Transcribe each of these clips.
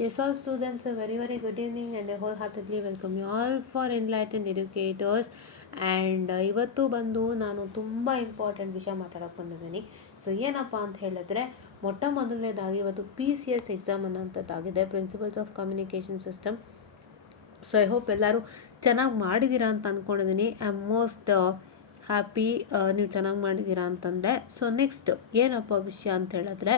Yes, all students, a very good evening and I wholeheartedly welcome you all for Enlightened Educators. And ಇವತ್ತು ಬಂದು ನಾನು ತುಂಬ important ವಿಷಯ ಮಾತಾಡೋಕ್ಕೆ ಬಂದಿದ್ದೀನಿ. ಸೊ ಏನಪ್ಪ ಅಂತ ಹೇಳಿದ್ರೆ, ಮೊದಲನೇದಾಗಿ ಇವತ್ತು PCS ಎಕ್ಸಾಮ್ ಅನ್ನೋಂಥದ್ದಾಗಿದೆ, principles of communication system. So I hope ಎಲ್ಲರೂ ಚೆನ್ನಾಗಿ ಮಾಡಿದ್ದೀರಾ ಅಂತ ಅಂದ್ಕೊಂಡಿದ್ದೀನಿ. ಐ ಆಮ್ ಮೋಸ್ಟ್ ಹ್ಯಾಪಿ ನೀವು ಚೆನ್ನಾಗಿ ಮಾಡಿದ್ದೀರಾ ಅಂತಂದರೆ. ಸೊ ನೆಕ್ಸ್ಟ್ ಏನಪ್ಪ ವಿಷಯ ಅಂತ ಹೇಳಿದ್ರೆ,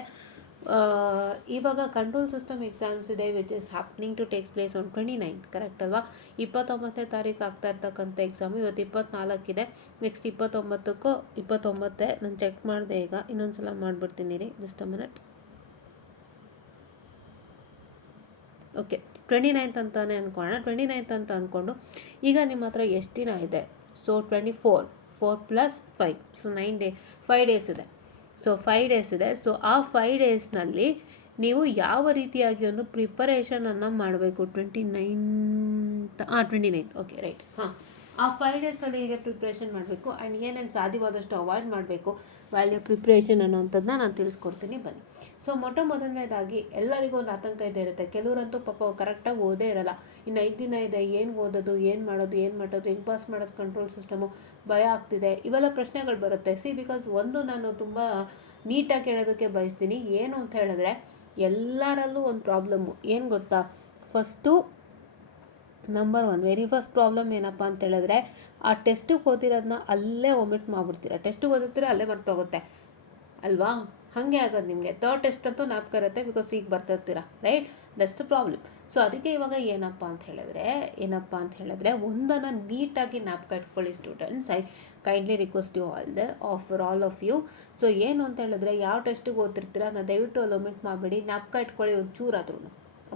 ಇವಾಗ ಕಂಟ್ರೋಲ್ ಸಿಸ್ಟಮ್ ಎಕ್ಸಾಮ್ಸ್ ಇದೆ, which is happening to takes place on 29th, correct ಅಲ್ವಾ? 29ನೇ ತಾರೀಕು ಆಗ್ತಾ ಇರ್ತಕ್ಕಂಥ ಎಕ್ಸಾಮು ಇವತ್ತು 24 ಇದೆ. ನೆಕ್ಸ್ಟ್ 29 ನಾನು ಚೆಕ್ ಮಾಡಿದೆ, ಈಗ ಇನ್ನೊಂದ್ಸಲ ಮಾಡಿಬಿಡ್ತೀನಿ ರೀ, just a minute. Okay, 29th ಅಂತಾನೆ ಅಂದ್ಕೊಳ್ಳೋಣ. 29th ಅಂತ ಅಂದ್ಕೊಂಡು ಈಗ ನಿಮ್ಮ ಹತ್ರ ಎಷ್ಟು ದಿನ ಇದೆ? ಸೊ 4 + 5, ಸೊ 5 ಡೇಸ್ ಇದೆ. ಸೊ 5 ಡೇಸ್ ಇದೆ. ಸೊ ಆ 5 ಡೇಸ್ನಲ್ಲಿ ನೀವು ಯಾವ ರೀತಿಯಾಗಿ ಒಂದು ಪ್ರಿಪರೇಷನನ್ನು ಮಾಡಬೇಕು? 29th, okay right. ಆ 5 ಡೇಸಲ್ಲಿ ಹೇಗೆ ಪ್ರಿಪ್ರೇಷನ್ ಮಾಡಬೇಕು ಆ್ಯಂಡ್ ಏನೇನು ಸಾಧ್ಯವಾದಷ್ಟು ಅವಾಯ್ಡ್ ಮಾಡಬೇಕು ವ್ಯಾಲ್ಯೂ ಪ್ರಿಪ್ರೇಷನ್ ಅನ್ನೋಂಥದ್ದನ್ನ ನಾನು ತಿಳಿಸ್ಕೊಡ್ತೀನಿ, ಬನ್ನಿ. ಸೊ ಮೊದಲನೇದಾಗಿ ಎಲ್ಲರಿಗೂ ಒಂದು ಆತಂಕ ಇರುತ್ತೆ. ಕೆಲವರಂತೂ ಪಾಪ ಕರೆಕ್ಟಾಗಿ ಓದೇ ಇರಲ್ಲ. ಇನ್ನು 5 ದಿನ ಇದೆ, ಏನು ಓದೋದು, ಏನು ಮಾಡೋದು, ಹೆಂಗೆ ಪಾಸ್ ಮಾಡೋದು, ಕಂಟ್ರೋಲ್ ಸಿಸ್ಟಮು, ಭಯ ಆಗ್ತಿದೆ, ಇವೆಲ್ಲ ಪ್ರಶ್ನೆಗಳು ಬರುತ್ತೆ. ಬಿಕಾಸ್ ನಾನು ತುಂಬ ನೀಟಾಗಿ ಹೇಳೋದಕ್ಕೆ ಬಯಸ್ತೀನಿ. ಏನು ಅಂತ ಹೇಳಿದ್ರೆ, ಎಲ್ಲರಲ್ಲೂ ಒಂದು ಪ್ರಾಬ್ಲಮ್ಮು ಏನು ಗೊತ್ತಾ? ನಂಬರ್ 1 ವೆರಿ ಫಸ್ಟ್ ಪ್ರಾಬ್ಲಮ್ ಏನಪ್ಪ ಅಂತ ಹೇಳಿದ್ರೆ, ಆ ಟೆಸ್ಟಿಗೆ ಓದಿರೋದನ್ನ ಅಲ್ಲೇ ಒಮಿಟ್ ಮಾಡಿಬಿಡ್ತೀರ. ಟೆಸ್ಟಿಗೆ ಓದಿರ್ತೀರ, ಅಲ್ಲೇ ಮರ್ತೋಗುತ್ತೆ ಅಲ್ವಾ? ಹಾಗೆ ಆಗೋದು ನಿಮಗೆ. 3rd ಟೆಸ್ಟ್ ಅಂತೂ ಜ್ಞಾಪಕ ಇರುತ್ತೆ, ಬಿಕಾಸ್ ಈಗ ಬರ್ತಿರ್ತೀರ, right? That's the problem. So ಅದಕ್ಕೆ ಇವಾಗ ಏನಪ್ಪ ಅಂತ ಹೇಳಿದ್ರೆ ಒಂದನ್ನು ನೀಟಾಗಿ ಜ್ಞಾಪಕ ಇಟ್ಕೊಳ್ಳಿ students. I kindly request you all of you. So ಏನು ಅಂತ ಹೇಳಿದ್ರೆ, ಯಾವ ಟೆಸ್ಟಿಗೆ ಓದ್ತಿರ್ತೀರ ಅದನ್ನ ದಯವಿಟ್ಟು ಅಲ್ಲಿ ಒಮಿಟ್ ಮಾಡಿಬಿಡಿ, ಜ್ಞಾಪಕ ಇಟ್ಕೊಳ್ಳಿ ಒಂಚೂರಾದ್ರೂ,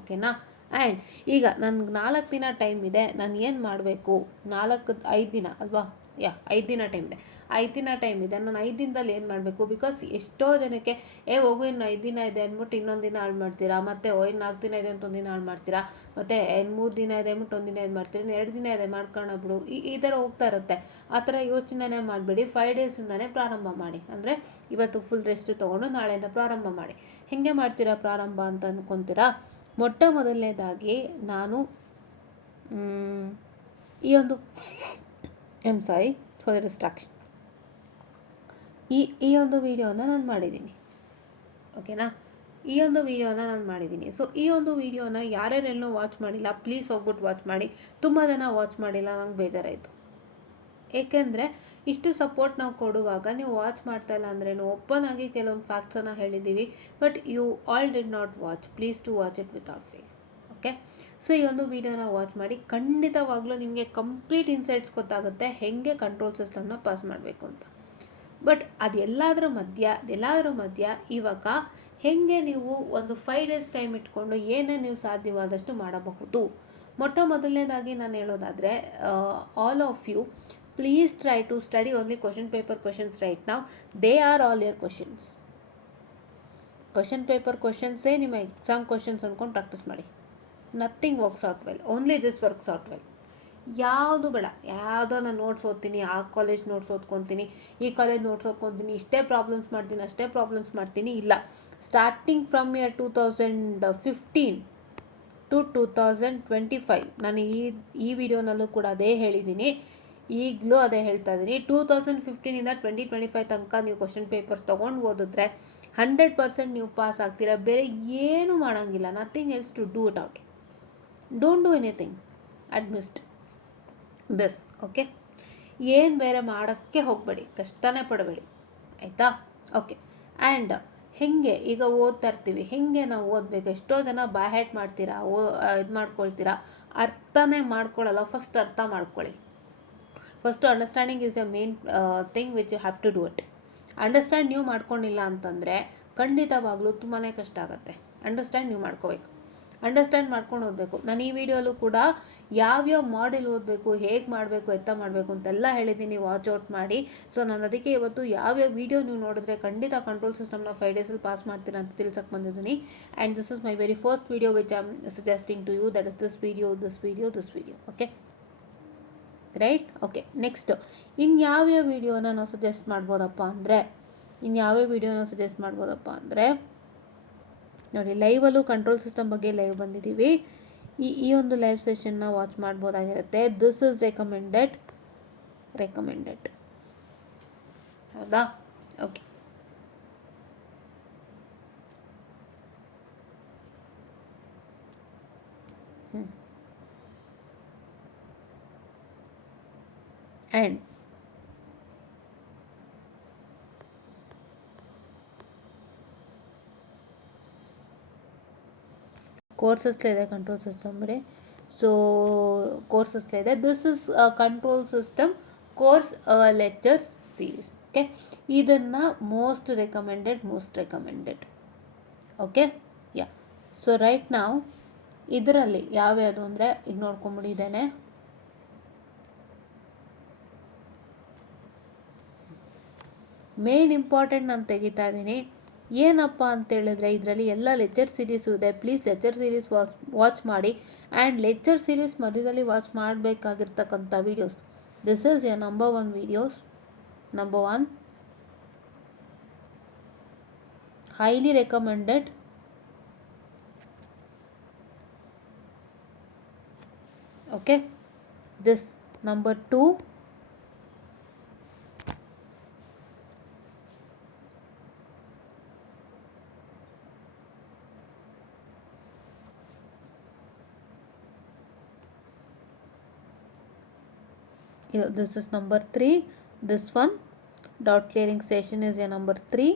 ಓಕೆನಾ? ಆ್ಯಂಡ್ ಈಗ ನನಗೆ 4 ದಿನ ಟೈಮ್ ಇದೆ. ನಾನು ಏನು ಮಾಡಬೇಕು? 5 ದಿನ ಅಲ್ವಾ? 5 ದಿನ ಟೈಮ್ ಇದೆ. 5 ದಿನ ಟೈಮ್ ಇದೆ. ನಾನು 5 ದಿನದಲ್ಲಿ ಏನು ಮಾಡಬೇಕು? ಬಿಕಾಸ್ ಎಷ್ಟೋ ಜನಕ್ಕೆ ಹೋಗು ಇನ್ನು 5 ದಿನ ಇದೆ ಅಂದ್ಬಿಟ್ಟು ಇನ್ನೊಂದು ದಿನ ಹಾಳು ಮಾಡ್ತೀರಾ, ಮತ್ತು ಇನ್ನು 4 ದಿನ ಇದೆ ಅಂತ 1 ದಿನ ಹಾಳು ಮಾಡ್ತೀರಾ, ಮತ್ತು 3 ದಿನ ಇದೆ ಅಂದ್ಬಿಟ್ಟು 1 ದಿನ ಇದು ಮಾಡ್ತೀರಾ, ಇನ್ನು 2 ದಿನ ಇದೆ ಮಾಡ್ಕೊಳ್ಳೋಬಿಡು, ಈ ಥರ ಹೋಗ್ತಾ ಇರುತ್ತೆ. ಆ ಥರ ಯೋಚನೆ ಮಾಡಬೇಡಿ. 5 ಡೇಸಿಂದನೇ ಪ್ರಾರಂಭ ಮಾಡಿ. ಅಂದರೆ ಇವತ್ತು ಫುಲ್ ರೆಸ್ಟ್ ತೊಗೊಂಡು ನಾಳೆಯಿಂದ ಪ್ರಾರಂಭ ಮಾಡಿ. ಹೇಗೆ ಮಾಡ್ತೀರಾ ಪ್ರಾರಂಭ ಅಂತ ಅಂದ್ಕೊತೀರಾ? ಮೊದಲನೇದಾಗಿ ನಾನು ಈ ಒಂದು ಸಾರಿ ಫಾರ್ ದ ಡಿಸ್ಟ್ರಾಕ್ಷನ್, ಈ ಒಂದು ವಿಡಿಯೋನ ನಾನು ಮಾಡಿದ್ದೀನಿ, ಓಕೆನಾ? ಈ ಒಂದು ವಿಡಿಯೋನ ನಾನು ಮಾಡಿದ್ದೀನಿ. ಸೊ ಈ ಒಂದು ವಿಡಿಯೋನ ಯಾರ್ಯಾರೆಲ್ಲೋ ವಾಚ್ ಮಾಡಿಲ್ಲ, ಪ್ಲೀಸ್ ಹೋಗ್ಬಿಟ್ಟು ವಾಚ್ ಮಾಡಿ. ತುಂಬ ಜನ ವಾಚ್ ಮಾಡಿಲ್ಲ, ನಂಗೆ ಬೇಜಾರಾಯಿತು. ಏಕೆಂದರೆ ಇಷ್ಟು ಸಪೋರ್ಟ್ ನಾವು ಕೊಡುವಾಗ ನೀವು ವಾಚ್ ಮಾಡ್ತಾ ಇಲ್ಲ ಅಂದ್ರೇನು? ಓಪನ್ ಆಗಿ ಕೆಲವೊಂದು ಫ್ಯಾಕ್ಟ್ಸನ್ನು ಹೇಳಿದ್ದೀವಿ, but you all did not watch. Please to watch it without fail, okay? So ಈ ಒಂದು ವಿಡಿಯೋನ ವಾಚ್ ಮಾಡಿ. ಖಂಡಿತವಾಗ್ಲೂ ನಿಮಗೆ ಕಂಪ್ಲೀಟ್ ಇನ್ಸೈಟ್ಸ್ ಗೊತ್ತಾಗುತ್ತೆ ಹೇಗೆ ಕಂಟ್ರೋಲ್ ಸಿಸ್ಟಮ್ನ ಪಾಸ್ ಮಾಡಬೇಕು ಅಂತ. ಬಟ್ ಅದೆಲ್ಲದರ ಮಧ್ಯ ಇವಾಗ ಹೇಗೆ ನೀವು ಒಂದು 5 ಡೇಸ್ ಟೈಮ್ ಇಟ್ಕೊಂಡು ಏನೇ ನೀವು ಸಾಧ್ಯವಾದಷ್ಟು ಮಾಡಬಹುದು. ಮೊದಲನೇದಾಗಿ ನಾನು ಹೇಳೋದಾದರೆ, all of you please try to study only question paper questions right ನಾವು. They are all your questions. Question paper ಕ್ವಶನ್ಸೇ ನಿಮ್ಮ ಎಕ್ಸಾಮ್ ಕ್ವಶನ್ಸ್ ಅಂದ್ಕೊಂಡು ಪ್ರಾಕ್ಟೀಸ್ ಮಾಡಿ. Nothing works out well, only this works out well. ಯಾವುದು ಬೇಡ. ಯಾವುದೋ ನಾನು notes ಓದ್ತೀನಿ, ಆ ಕಾಲೇಜ್ ನೋಟ್ಸ್ ಓದ್ಕೊತೀನಿ, ಈ ಕಾಲೇಜ್ ನೋಟ್ಸ್ ಓದ್ಕೊತೀನಿ, ಅಷ್ಟೇ ಪ್ರಾಬ್ಲಮ್ಸ್ ಮಾಡ್ತೀನಿ, ಇಲ್ಲ. ಸ್ಟಾರ್ಟಿಂಗ್ ಫ್ರಮ್ ಇಯರ್ 2015 ಟು 2025, ನಾನು ಈ ವಿಡಿಯೋನಲ್ಲೂ ಕೂಡ ಅದೇ ಹೇಳಿದ್ದೀನಿ, ಈಗಲೂ ಅದೇ ಹೇಳ್ತಾ ಇದ್ದೀನಿ. 2015ಇಂದ 2025 ತನಕ ನೀವು ಕ್ವಶನ್ ಪೇಪರ್ಸ್ ತೊಗೊಂಡು ಓದಿದ್ರೆ 100% ನೀವು ಪಾಸ್ ಆಗ್ತೀರಾ. ಬೇರೆ ಏನೂ ಮಾಡೋಂಗಿಲ್ಲ. Nothing else to do it out. Don't do anything amidst this, okay? ಏನು ಬೇರೆ ಮಾಡೋಕ್ಕೆ ಹೋಗಬೇಡಿ, ಕಷ್ಟನೇ ಪಡಬೇಡಿ, ಆಯಿತಾ? ಓಕೆ. ಆ್ಯಂಡ್ ಹೇಗೆ ಈಗ ಓದ್ತಾ ಇರ್ತೀವಿ, ಹೇಗೆ ನಾವು ಓದಬೇಕು? ಎಷ್ಟೋ ಜನ ಬ್ಯಾಹೆಟ್ ಮಾಡ್ತೀರಾ, ಇದು ಮಾಡ್ಕೊಳ್ತೀರಾ, ಅರ್ಥನೇ ಮಾಡ್ಕೊಳ್ಳಲ್ಲ. ಫಸ್ಟ್ ಅರ್ಥ ಮಾಡ್ಕೊಳ್ಳಿ. First understanding is a main thing which you have to do it. Understand ನೀವು ಮಾಡ್ಕೊಂಡಿಲ್ಲ ಅಂತಂದರೆ ಖಂಡಿತವಾಗ್ಲೂ ತುಂಬಾ ಕಷ್ಟ ಆಗುತ್ತೆ. ಅಂಡರ್ಸ್ಟ್ಯಾಂಡ್ ನೀವು ಮಾಡ್ಕೋಬೇಕು, ಅಂಡರ್ಸ್ಟ್ಯಾಂಡ್ ಮಾಡ್ಕೊಂಡು ಓದಬೇಕು. ನಾನು ಈ ವಿಡಿಯೋಲ್ಲೂ ಕೂಡ ಯಾವ್ಯಾವ ಮಾಡೆಲ್ ಓದಬೇಕು, ಹೇಗೆ ಮಾಡಬೇಕು, ಮಾಡಬೇಕು ಅಂತೆಲ್ಲ ಹೇಳಿದ್ದೀನಿ, ವಾಚ್ ಔಟ್ ಮಾಡಿ. ಸೊ ನಾನು ಅದಕ್ಕೆ ಇವತ್ತು ಯಾವ್ಯಾವ ವಿಡಿಯೋ ನೀವು ನೋಡಿದ್ರೆ ಖಂಡಿತ ಕಂಟ್ರೋಲ್ ಸಿಸ್ಟಮ್ನ 5 ಡೇಸಲ್ಲಿ ಪಾಸ್ ಮಾಡ್ತೀರಾ ಅಂತ ತಿಳ್ಸಕ್ಕೆ ಬಂದಿದ್ದೀನಿ. And this is my very first video which I am suggesting to you, that is this video, okay right? Okay. Next ಇನ್ಯಾವ್ಯಾವ ವಿಡಿಯೋನ ನಾವು ಸಜೆಸ್ಟ್ ಮಾಡ್ಬೋದಪ್ಪ ಅಂದರೆ ನೋಡಿ ಲೈವಲ್ಲೂ ಕಂಟ್ರೋಲ್ ಸಿಸ್ಟಮ್ ಬಗ್ಗೆ ಲೈವ್ ಬಂದಿದ್ದೀವಿ. ಈ ಒಂದು ಲೈವ್ ಸೆಷನ್ನ ವಾಚ್ ಮಾಡ್ಬೋದಾಗಿರುತ್ತೆ. ದಿಸ್ ಇಸ್ ರೆಕಮೆಂಡೆಡ್ ಹೌದಾ? ಓಕೆ. ಆ್ಯಂಡ್ ಕೋರ್ಸಸ್ಲೇ ಇದೆ ಕಂಟ್ರೋಲ್ ಸಿಸ್ಟಮ್ ಬಿಡಿ. ಸೊ ಕೋರ್ಸಸ್ಲೇ ಇದೆ. This is control system course lecture series. Okay, ಇದನ್ನು ಮೋಸ್ಟ್ ರೆಕಮೆಂಡೆಡ್. ಓಕೆ, ಯಾ. ಸೊ ರೈಟ್ ನಾವು ಇದರಲ್ಲಿ ಯಾವ್ಯಾವುದು ಅಂದರೆ ಈಗ ನೋಡ್ಕೊಂಬಿಟ್ಟಿದ್ದೇನೆ. ಮೇನ್ ಇಂಪಾರ್ಟೆಂಟ್ ನಾನು ತೆಗಿತಾ ಇದ್ದೀನಿ. ಏನಪ್ಪ ಅಂತೇಳಿದ್ರೆ ಇದರಲ್ಲಿ ಎಲ್ಲ ಲೆಕ್ಚರ್ ಸೀರೀಸು ಇದೆ. ಪ್ಲೀಸ್ ಲೆಕ್ಚರ್ ಸೀರೀಸ್ ವಾಚ್ ಮಾಡಿ. ಆ್ಯಂಡ್ ಲೆಕ್ಚರ್ ಸೀರೀಸ್ ಮಧ್ಯದಲ್ಲಿ ವಾಚ್ ಮಾಡಬೇಕಾಗಿರ್ತಕ್ಕಂಥ videos, this is your number 1 videos. Number 1 highly recommended. Okay, this number 2, this is number 3. This one doubt clearing session is your number 3.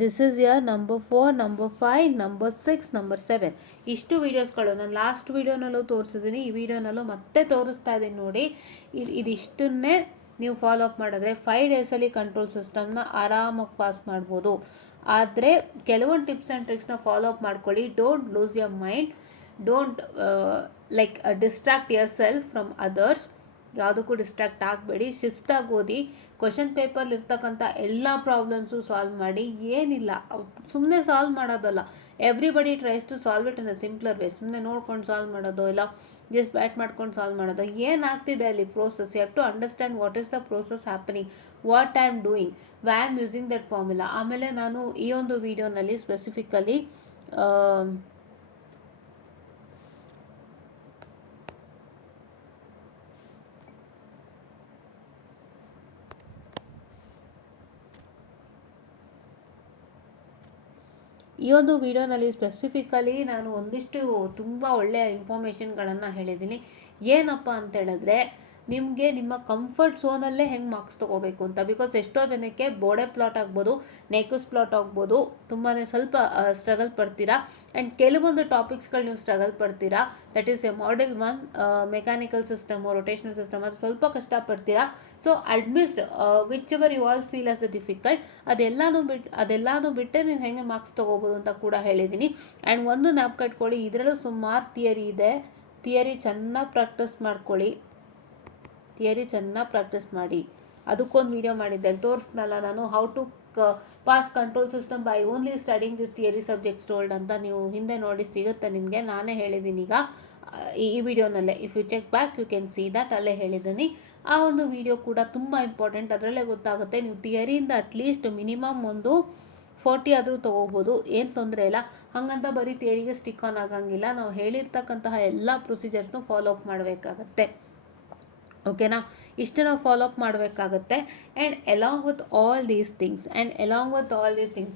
This is your number 4, number 5, number 6, number 7. ಇಷ್ಟು ವೀಡಿಯೋಸ್ಗಳು ನಾನು last ವೀಡಿಯೋನಲ್ಲೂ ತೋರಿಸಿದ್ದೀನಿ, ಈ ವಿಡಿಯೋನಲ್ಲೂ ಮತ್ತೆ ತೋರಿಸ್ತಾ ಇದ್ದೀನಿ ನೋಡಿ. ಇದಿಷ್ಟನ್ನೇ ನೀವು follow up ಮಾಡಿದ್ರೆ 5 ಡೇಸಲ್ಲಿ ಕಂಟ್ರೋಲ್ ಸಿಸ್ಟಮ್ನ ಆರಾಮಾಗಿ ಪಾಸ್ ಮಾಡ್ಬೋದು. ಆದರೆ ಕೆಲವೊಂದು ಟಿಪ್ಸ್ ಆ್ಯಂಡ್ ಟ್ರಿಕ್ಸ್ನ ಫಾಲೋ ಅಪ್ ಮಾಡ್ಕೊಳ್ಳಿ. Don't lose your mind, don't distract yourself from others. ಯಾವುದಕ್ಕೂ ಡಿಸ್ಟ್ರಾಕ್ಟ್ ಆಗಬೇಡಿ. ಶಿಸ್ತಾಗಿ ಓದಿ. ಕ್ವಶನ್ ಪೇಪರ್ಲಿ ಇರ್ತಕ್ಕಂಥ ಎಲ್ಲ ಪ್ರಾಬ್ಲಮ್ಸು ಸಾಲ್ವ್ ಮಾಡಿ. ಏನಿಲ್ಲ, ಸುಮ್ಮನೆ ಸಾಲ್ವ್ ಮಾಡೋದಲ್ಲ. Everybody tries to solve it in a simpler way. ಸುಮ್ಮನೆ ನೋಡ್ಕೊಂಡು ಸಾಲ್ವ್ ಮಾಡೋದು, ಇಲ್ಲ ಜಸ್ಟ್ ಬ್ಯಾಟ್ ಮಾಡ್ಕೊಂಡು ಸಾಲ್ವ್ ಮಾಡೋದು. ಏನಾಗ್ತಿದೆ ಅಲ್ಲಿ process, you have to understand what is the process happening, what I am doing, why am using that formula. ಆಮೇಲೆ ನಾನು ಈ ಒಂದು ವಿಡಿಯೋನಲ್ಲಿ ಸ್ಪೆಸಿಫಿಕಲಿ ಈ ಒಂದು ವಿಡಿಯೋನಲ್ಲಿ ನಾನು ಒಂದಿಷ್ಟು ತುಂಬ ಒಳ್ಳೆಯ ಇನ್ಫಾರ್ಮೇಷನ್ಗಳನ್ನು ಹೇಳಿದ್ದೀನಿ. ಏನಪ್ಪ ಅಂತೇಳಿದ್ರೆ ನಿಮಗೆ ನಿಮ್ಮ ಕಂಫರ್ಟ್ ಝೋನಲ್ಲೇ ಹೆಂಗೆ ಮಾರ್ಕ್ಸ್ ತೊಗೋಬೇಕು ಅಂತ. ಬಿಕಾಸ್ ಎಷ್ಟೋ ಜನಕ್ಕೆ ಬೋರ್ಡೆ ಪ್ಲಾಟ್ ಆಗ್ಬೋದು, ನೆಕ್ಸ್ ಪ್ಲಾಟ್ ಆಗ್ಬೋದು, ತುಂಬಾ ಸ್ವಲ್ಪ ಸ್ಟ್ರಗಲ್ ಪಡ್ತೀರಾ. ಆ್ಯಂಡ್ ಕೆಲವೊಂದು ಟಾಪಿಕ್ಸ್ಗಳು ನೀವು ಸ್ಟ್ರಗಲ್ ಪಡ್ತೀರಾ. That is a model 1 mechanical system, rotational system, ಅದು ಸ್ವಲ್ಪ ಕಷ್ಟಪಡ್ತೀರಾ. So amidst whichever you all feel as the difficult, ಅದೆಲ್ಲನೂ ಬಿಟ್ಟರೆ ನೀವು ಹೆಂಗೆ ಮಾರ್ಕ್ಸ್ ತೊಗೋಬೋದು ಅಂತ ಕೂಡ ಹೇಳಿದ್ದೀನಿ. ಆ್ಯಂಡ್ ಒಂದು ನ್ಯಾಪ್ ಕಟ್ಕೊಳ್ಳಿ, ಇದರಲ್ಲೂ ಸುಮಾರು ಥಿಯರಿ ಇದೆ. ಥಿಯರಿ ಚೆನ್ನಾಗಿ ಪ್ರಾಕ್ಟೀಸ್ ಮಾಡಿ. ಅದಕ್ಕೊಂದು ವಿಡಿಯೋ ಮಾಡಿದ್ದೆ, ಅಲ್ಲಿ ತೋರಿಸ್ನಲ್ಲ ನಾನು, how to pass control system by only studying this theory subjects told ಅಂತ. ನೀವು ಹಿಂದೆ ನೋಡಿ ಸಿಗುತ್ತೆ ನಿಮಗೆ, ನಾನೇ ಹೇಳಿದ್ದೀನಿ ಈಗ ಈ ವಿಡಿಯೋನಲ್ಲೇ. If you check back you can see that, ಅಲ್ಲೇ ಹೇಳಿದ್ದೀನಿ. ಆ ಒಂದು ವಿಡಿಯೋ ಕೂಡ ತುಂಬ ಇಂಪಾರ್ಟೆಂಟ್. ಅದರಲ್ಲೇ ಗೊತ್ತಾಗುತ್ತೆ. ನೀವು ಥಿಯರಿಯಿಂದ ಅಟ್ಲೀಸ್ಟ್ ಮಿನಿಮಮ್ ಒಂದು 40 ಆದರೂ ತೊಗೋಬೋದು, ಏನು ತೊಂದರೆ ಇಲ್ಲ. ಹಾಗಂತ ಬರೀ ಥಿಯರಿಗೆ ಸ್ಟಿಕ್ ಆನ್ ಆಗಂಗಿಲ್ಲ. ನಾವು ಹೇಳಿರ್ತಕ್ಕಂತಹ ಎಲ್ಲ ಪ್ರೊಸೀಜರ್ಸ್ನು ಫಾಲೋ ಅಪ್ ಮಾಡಬೇಕಾಗತ್ತೆ. ಓಕೆನಾ? ಇಷ್ಟು ನಾವು ಫಾಲೋ ಅಪ್ ಮಾಡಬೇಕಾಗತ್ತೆ. And along with all these things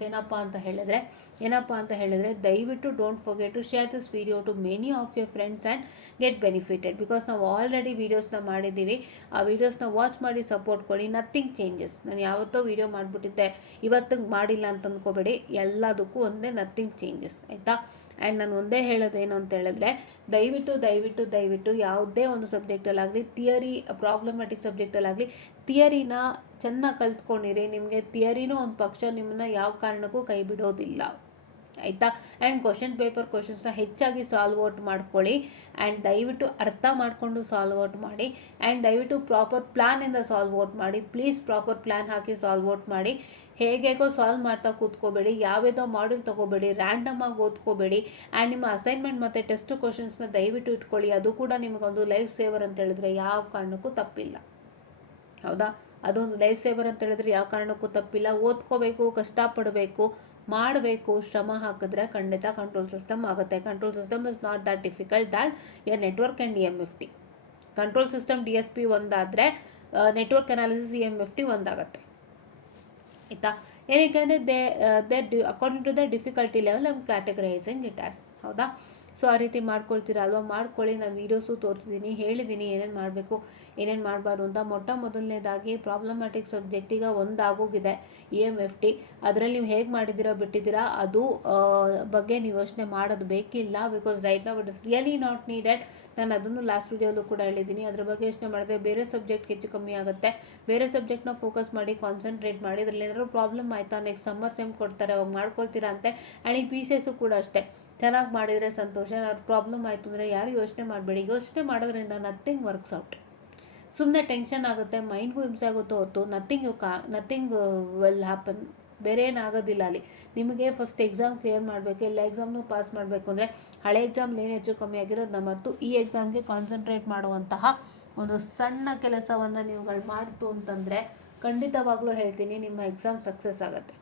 ಏನಪ್ಪ ಅಂತ ಹೇಳಿದ್ರೆ ದಯವಿಟ್ಟು don't forget to share this video to many of your friends and get benefited. Because ನಾವು ಆಲ್ರೆಡಿ ವೀಡಿಯೋಸ್ನ ಮಾಡಿದ್ದೀವಿ. ಆ ವೀಡಿಯೋಸ್ನ ವಾಚ್ ಮಾಡಿ ಸಪೋರ್ಟ್ ಕೊಡಿ. Nothing changes. ನಾನು ಯಾವತ್ತೋ ವೀಡಿಯೋ ಮಾಡಿಬಿಟ್ಟಿದ್ದೆ, ಇವತ್ತಿಗೆ ಮಾಡಿಲ್ಲ ಅಂತ ಅಂದ್ಕೋಬೇಡಿ. ಎಲ್ಲದಕ್ಕೂ ಒಂದೇ, ನಥಿಂಗ್ ಚೇಂಜಸ್, ಆಯಿತಾ? ಆ್ಯಂಡ್ ನಾನು ಒಂದೇ ಹೇಳೋದೇನು ಅಂತ ಹೇಳಿದ್ರೆ ದಯವಿಟ್ಟು ಯಾವುದೇ ಒಂದು ಸಬ್ಜೆಕ್ಟಲ್ಲಾಗಲಿ, ಥಿಯರಿ ಪ್ರಾಬ್ಲಮ್ಯಾಟಿಕ್ ಸಬ್ಜೆಕ್ಟಲ್ಲಾಗಲಿ ಥಿಯರಿನ ಚೆನ್ನಾಗಿ ಕಲ್ತ್ಕೊಂಡಿರಿ. ನಿಮಗೆ ಥಿಯರಿನೂ ಒಂದು ಪಕ್ಷ ನಿಮ್ಮನ್ನ ಯಾವ ಕಾರಣಕ್ಕೂ ಕೈ ಬಿಡೋದಿಲ್ಲ, ಆಯಿತಾ. ಆ್ಯಂಡ್ ಕ್ವಶನ್ಸ್ನ ಹೆಚ್ಚಾಗಿ ಸಾಲ್ವ್ ಔಟ್ ಮಾಡ್ಕೊಳ್ಳಿ. ಆ್ಯಂಡ್ ದಯವಿಟ್ಟು ಅರ್ಥ ಮಾಡಿಕೊಂಡು ಸಾಲ್ವ್ ಔಟ್ ಮಾಡಿ. ಆ್ಯಂಡ್ ದಯವಿಟ್ಟು ಪ್ರಾಪರ್ ಪ್ಲ್ಯಾನಿಂದ ಸಾಲ್ವ್ ಔಟ್ ಮಾಡಿ. Please proper plan hockey solve out ಮಾಡಿ. ಹೇಗೇಗೋ ಸಾಲ್ವ್ ಮಾಡ್ತಾ ಕೂತ್ಕೋಬೇಡಿ, ಯಾವ್ಯಾವುದೋ ಮಾಡ್ಯೂಲ್ ತೊಗೋಬೇಡಿ, ರ್ಯಾಂಡಮ್ ಆಗಿ ಓದ್ಕೋಬೇಡಿ. ಆ್ಯಂಡ್ ನಿಮ್ಮ ಅಸೈನ್ಮೆಂಟ್ ಮತ್ತು ಟೆಸ್ಟ್ ಕ್ವಶನ್ಸ್ನ ದಯವಿಟ್ಟು ಇಟ್ಕೊಳ್ಳಿ. ಅದು ಕೂಡ ನಿಮಗೊಂದು ಲೈಫ್ ಸೇವರ್ ಅಂತ ಹೇಳಿದ್ರೆ ಯಾವ ಕಾರಣಕ್ಕೂ ತಪ್ಪಿಲ್ಲ, ಹೌದಾ. ಅದೊಂದು ಲೈಫ್ ಸೇವರ್ ಅಂತ ಹೇಳಿದ್ರೆ ಯಾವ ಕಾರಣಕ್ಕೂ ತಪ್ಪಿಲ್ಲ. ಓದ್ಕೋಬೇಕು, ಕಷ್ಟಪಡಬೇಕು, ಮಾಡಬೇಕು, ಶ್ರಮ ಹಾಕಿದ್ರೆ ಖಂಡಿತ ಕಂಟ್ರೋಲ್ ಸಿಸ್ಟಮ್ ಆಗುತ್ತೆ. Control system is not that difficult than a network and EMFT. Control system DSP ಒಂದಾದರೆ ನೆಟ್ವರ್ಕ್ ಅನಾಲಿಸಿಸ್ EMFT ಒಂದಾಗುತ್ತೆ, ಆಯಿತಾ. ಏನಕ್ಕೆ ಅಂದರೆ they according to the difficulty level I am categorising it as, ಹೌದಾ. ಸೊ ಆ ರೀತಿ ಮಾಡ್ಕೊಳ್ತೀರಾ ಅಲ್ವಾ, ಮಾಡ್ಕೊಳ್ಳಿ. ನಾನು ವೀಡಿಯೋಸು ತೋರಿಸಿದ್ದೀನಿ, ಹೇಳಿದ್ದೀನಿ ಏನೇನು ಮಾಡಬೇಕು ಏನೇನು ಮಾಡಬಾರ್ದು ಅಂತ. ಮೊದಲನೇದಾಗಿ ಪ್ರಾಬ್ಲಮ್ಯಾಟಿಕ್ ಸಬ್ಜೆಕ್ಟಿಗೆ ಒಂದಾಗೋಗಿದೆ EMFT. ಅದರಲ್ಲಿ ನೀವು ಹೇಗೆ ಮಾಡಿದ್ದೀರಾ ಬಿಟ್ಟಿದ್ದೀರಾ ಅದು ಬಗ್ಗೆ ನೀವು ಯೋಚನೆ ಮಾಡೋದು ಬೇಕಿಲ್ಲ. ಬಿಕಾಸ್ ರೈಟ್ ನಾವು it is really not needed. ನಾನು ಅದನ್ನು ಲಾಸ್ಟ್ ವೀಡಿಯೋಲ್ಲೂ ಕೂಡ ಹೇಳಿದ್ದೀನಿ. ಅದ್ರ ಬಗ್ಗೆ ಯೋಚನೆ ಮಾಡಿದ್ರೆ ಬೇರೆ ಸಬ್ಜೆಕ್ಟ್ ಹೆಚ್ಚು ಕಮ್ಮಿ ಆಗುತ್ತೆ. ಬೇರೆ ಸಬ್ಜೆಕ್ಟ್ನ ಫೋಕಸ್ ಮಾಡಿ, ಕಾನ್ಸಂಟ್ರೇಟ್ ಮಾಡಿ. ಇದರಲ್ಲಿ ಏನಾದರೂ ಪ್ರಾಬ್ಲಮ್ ಆಯಿತಾ, ನೆಕ್ಸ್ಟ್ ಸಮ್ಮರ್ ಸೆಮ್ ಕೊಡ್ತಾರೆ, ಅವಾಗ ಮಾಡ್ಕೊಳ್ತೀರಾ ಅಂತೆ. ಆ್ಯಂಡ್ ಈ PCS ಕೂಡ ಅಷ್ಟೇ, ಚೆನ್ನಾಗಿ ಮಾಡಿದರೆ ಸಂತೋಷ. ಏನಾದ್ರು ಪ್ರಾಬ್ಲಮ್ ಆಯಿತು ಅಂದರೆ ಯಾರು ಯೋಚನೆ ಮಾಡಬೇಡಿ. ಯೋಚನೆ ಮಾಡೋದ್ರಿಂದ ನಥಿಂಗ್ ವರ್ಕ್ಸ್ ಔಟ್. ಸುಮ್ಮನೆ ಟೆನ್ಷನ್ ಆಗುತ್ತೆ, ಮೈಂಡ್ಗೂ ಹಿಂಸೆ ಆಗುತ್ತೆ ಹೊತ್ತು ನಥಿಂಗ್ ವಿಲ್ ಹ್ಯಾಪನ್. ಬೇರೆ ಏನಾಗೋದಿಲ್ಲ ಅಲ್ಲಿ. ನಿಮಗೆ ಫಸ್ಟ್ ಎಕ್ಸಾಮ್ ಕ್ಲಿಯರ್ ಮಾಡಬೇಕು, ಎಲ್ಲ ಎಕ್ಸಾಮ್ನೂ ಪಾಸ್ ಮಾಡಬೇಕು ಅಂದರೆ ಹಳೆ ಎಕ್ಸಾಮ್ ಏನು ಹೆಚ್ಚು ಕಮ್ಮಿ ಆಗಿರೋದನ್ನ ಮತ್ತು ಈ ಎಕ್ಸಾಮ್ಗೆ ಕಾನ್ಸಂಟ್ರೇಟ್ ಮಾಡುವಂತಹ ಒಂದು ಸಣ್ಣ ಕೆಲಸವನ್ನು ನೀವುಗಳು ಮಾಡ್ತು ಅಂತಂದರೆ ಖಂಡಿತವಾಗ್ಲೂ ಹೇಳ್ತೀನಿ ನಿಮ್ಮ ಎಕ್ಸಾಮ್ ಸಕ್ಸಸ್ ಆಗುತ್ತೆ.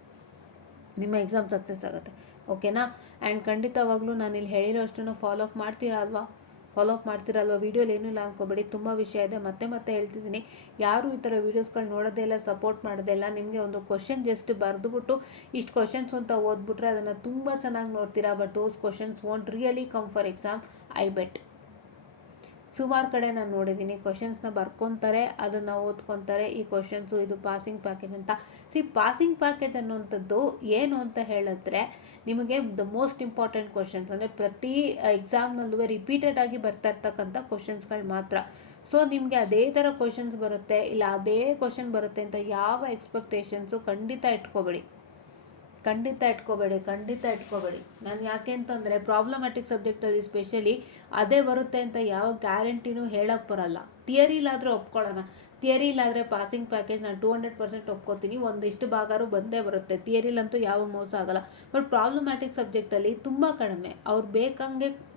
ಓಕೆನಾ. ಆ್ಯಂಡ್ ಖಂಡಿತವಾಗ್ಲೂ ನಾನು ಇಲ್ಲಿ ಹೇಳಿರೋ ಅಷ್ಟನ್ನು ಫಾಲೋ ಅಪ್ ಮಾಡ್ತೀರಾ ಅಲ್ವಾ. ವೀಡಿಯೋಲಿ ಏನೂ ಇಲ್ಲ ಅಂದ್ಕೋಬೇಡಿ, ತುಂಬ ವಿಷಯ ಇದೆ. ಮತ್ತೆ ಹೇಳ್ತಿದ್ದೀನಿ, ಯಾರು ಈ ಥರ ವೀಡಿಯೋಸ್ಗಳು ನೋಡೋದೇ ಇಲ್ಲ, ಸಪೋರ್ಟ್ ಮಾಡೋದೇ ಇಲ್ಲ. ನಿಮಗೆ ಒಂದು ಕ್ವಶನ್ ಜಸ್ಟ್ ಬರೆದುಬಿಟ್ಟು ಇಷ್ಟು ಕ್ವಶನ್ಸ್ ಅಂತ ಓದ್ಬಿಟ್ರೆ ಅದನ್ನು ತುಂಬ ಚೆನ್ನಾಗಿ ನೋಡ್ತೀರಾ. But those questions won't really come for exam, I bet. ಸುಮಾರು ಕಡೆ ನಾನು ನೋಡಿದ್ದೀನಿ, ಕ್ವಶನ್ಸ್ನ ಬರ್ಕೊತಾರೆ, ಅದನ್ನು ಓದ್ಕೊತಾರೆ. ಈ ಕ್ವಶನ್ಸು ಇದು ಪಾಸಿಂಗ್ ಪ್ಯಾಕೇಜ್ ಅಂತ. ಪಾಸಿಂಗ್ ಪ್ಯಾಕೇಜ್ ಅನ್ನುವಂಥದ್ದು ಏನು ಅಂತ ಹೇಳಿದ್ರೆ ನಿಮಗೆ ದ ಮೋಸ್ಟ್ ಇಂಪಾರ್ಟೆಂಟ್ ಕ್ವಶನ್ಸ್ ಅಂದರೆ ಪ್ರತಿ ಎಕ್ಸಾಮ್ನಲ್ಲೂ ರಿಪೀಟೆಡ್ ಆಗಿ ಬರ್ತಾ ಇರ್ತಕ್ಕಂಥ ಕ್ವಶನ್ಸ್ಗಳು ಮಾತ್ರ. ಸೊ ನಿಮಗೆ ಅದೇ ಥರ ಕ್ವಶನ್ಸ್ ಬರುತ್ತೆ, ಇಲ್ಲ ಅದೇ ಕ್ವಶನ್ ಬರುತ್ತೆ ಅಂತ ಯಾವ ಎಕ್ಸ್ಪೆಕ್ಟೇಷನ್ಸು ಖಂಡಿತ ಇಟ್ಕೋಬೇಡಿ. ನಾನು ಯಾಕೆ ಅಂತಂದರೆ ಪ್ರಾಬ್ಲಮ್ಯಾಟಿಕ್ ಸಬ್ಜೆಕ್ಟಲ್ಲಿ ಸ್ಪೆಷಲಿ ಅದೇ ಬರುತ್ತೆ ಅಂತ ಯಾವ ಗ್ಯಾರಂಟಿನೂ ಹೇಳೋಕ್ಕೆ ಬರಲ್ಲ. ಥಿಯರಿಲಾದರೆ ಒಪ್ಕೊಳ್ಳೋಣ, ಥಿಯರಿಲಾದರೆ ಪಾಸಿಂಗ್ ಪ್ಯಾಕೇಜ್ ನಾನು 200% ಒಪ್ಕೋತೀನಿ, ಒಂದಿಷ್ಟು ಭಾಗಾರು ಬಂದೇ ಬರುತ್ತೆ. ಥಿಯರಿಲಂತೂ ಯಾವ ಮೋಸ ಆಗಲ್ಲ. ಬಟ್ ಪ್ರಾಬ್ಲಮ್ಯಾಟಿಕ್ ಸಬ್ಜೆಕ್ಟಲ್ಲಿ ತುಂಬ ಕಡಿಮೆ. ಅವ್ರು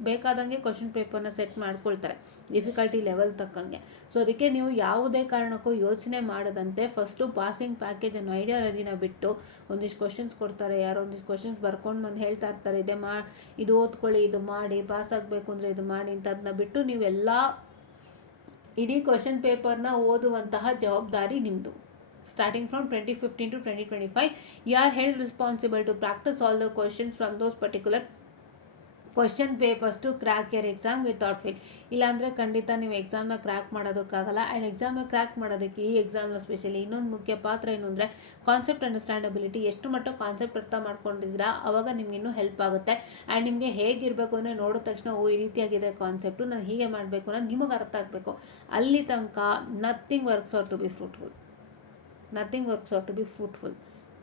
ಬೇಕಾದಂಗೆ ಕ್ವಶನ್ ಪೇಪರ್ನ ಸೆಟ್ ಮಾಡ್ಕೊಳ್ತಾರೆ ಡಿಫಿಕಲ್ಟಿ ಲೆವೆಲ್ ತಕ್ಕಂಗೆ. ಸೊ ಅದಕ್ಕೆ ನೀವು ಯಾವುದೇ ಕಾರಣಕ್ಕೂ ಯೋಚನೆ ಮಾಡದಂತೆ ಫಸ್ಟು ಪಾಸಿಂಗ್ ಪ್ಯಾಕೇಜ್ ಅನ್ನೋ ಐಡಿಯಾಲಜಿನ ಬಿಟ್ಟು ಒಂದಿಷ್ಟು ಕ್ವಶನ್ಸ್ ಕೊಡ್ತಾರೆ, ಯಾರೋ ಒಂದಿಷ್ಟು ಕ್ವಶನ್ಸ್ ಬರ್ಕೊಂಡು ಬಂದು ಹೇಳ್ತಾ ಇರ್ತಾರೆ, ಇದು ಓದ್ಕೊಳ್ಳಿ, ಇದು ಮಾಡಿ, ಪಾಸ್ ಆಗಬೇಕು ಅಂದರೆ ಇದು ಮಾಡಿ ಅಂತ ಅದನ್ನ ಬಿಟ್ಟು ನೀವೆಲ್ಲ ಇಡೀ ಕ್ವಶನ್ ಪೇಪರ್ನ ಓದುವಂತಹ ಜವಾಬ್ದಾರಿ ನಿಮ್ಮದು. Starting from 2015 to 2025 you are held responsible to practice all the questions from those particular question papers to crack your exam without fail. ಇಲ್ಲಾಂದರೆ ಖಂಡಿತ ನೀವು ಎಕ್ಸಾಮ್ನ ಕ್ರ್ಯಾಕ್ ಮಾಡೋದಕ್ಕಾಗಲ್ಲ. ಆ್ಯಂಡ್ ಎಕ್ಸಾಮ್ನ ಕ್ರ್ಯಾಕ್ ಮಾಡೋದಕ್ಕೆ ಈ ಎಕ್ಸಾಮ್ನ ಸ್ಪೆಷಲಿ ಇನ್ನೊಂದು ಮುಖ್ಯ ಪಾತ್ರ ಏನು ಅಂದರೆ ಕಾನ್ಸೆಪ್ಟ್ ಅಂಡರ್ಸ್ಟ್ಯಾಂಡಬಿಲಿಟಿ. ಎಷ್ಟು ಮಟ್ಟ ಕಾನ್ಸೆಪ್ಟ್ ಅರ್ಥ ಮಾಡ್ಕೊಂಡಿದ್ದೀರಾ ಅವಾಗ ನಿಮ್ಗೆ ಇನ್ನೂ ಹೆಲ್ಪ್ ಆಗುತ್ತೆ. ಆ್ಯಂಡ್ ನಿಮಗೆ ಹೇಗಿರಬೇಕು ಅಂದರೆ ನೋಡಿದ ತಕ್ಷಣ ಈ ರೀತಿಯಾಗಿದೆ ಕಾನ್ಸೆಪ್ಟು, ನಾನು ಹೀಗೆ ಮಾಡಬೇಕು ಅನ್ನೋದು ನಿಮಗೆ ಅರ್ಥ ಆಗಬೇಕು. ಅಲ್ಲಿ ತನಕ nothing works out to be fruitful.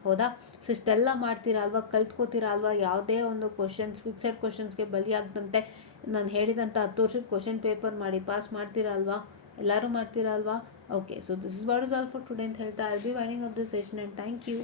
ಹೌದಾ. ಸೊ ಇಷ್ಟೆಲ್ಲ ಮಾಡ್ತೀರಾ ಅಲ್ವಾ, ಕಲ್ತ್ಕೋತೀರಾ ಅಲ್ವಾ. ಯಾವುದೇ ಒಂದು ಫಿಕ್ಸೆಡ್ ಕ್ವಶನ್ಸ್ಗೆ ಬಲಿಯಾಗದಂತೆ ನಾನು ಹೇಳಿದಂಥ 10 ವರ್ಷದ ಕ್ವಶನ್ ಪೇಪರ್ ಮಾಡಿ ಪಾಸ್ ಮಾಡ್ತೀರಾ ಅಲ್ವಾ, ಎಲ್ಲರೂ ಮಾಡ್ತೀರಾ ಅಲ್ವಾ. Okay, so this is what is all for today ಅಂತ ಹೇಳ್ತಾ I will be winding up this session and thank you.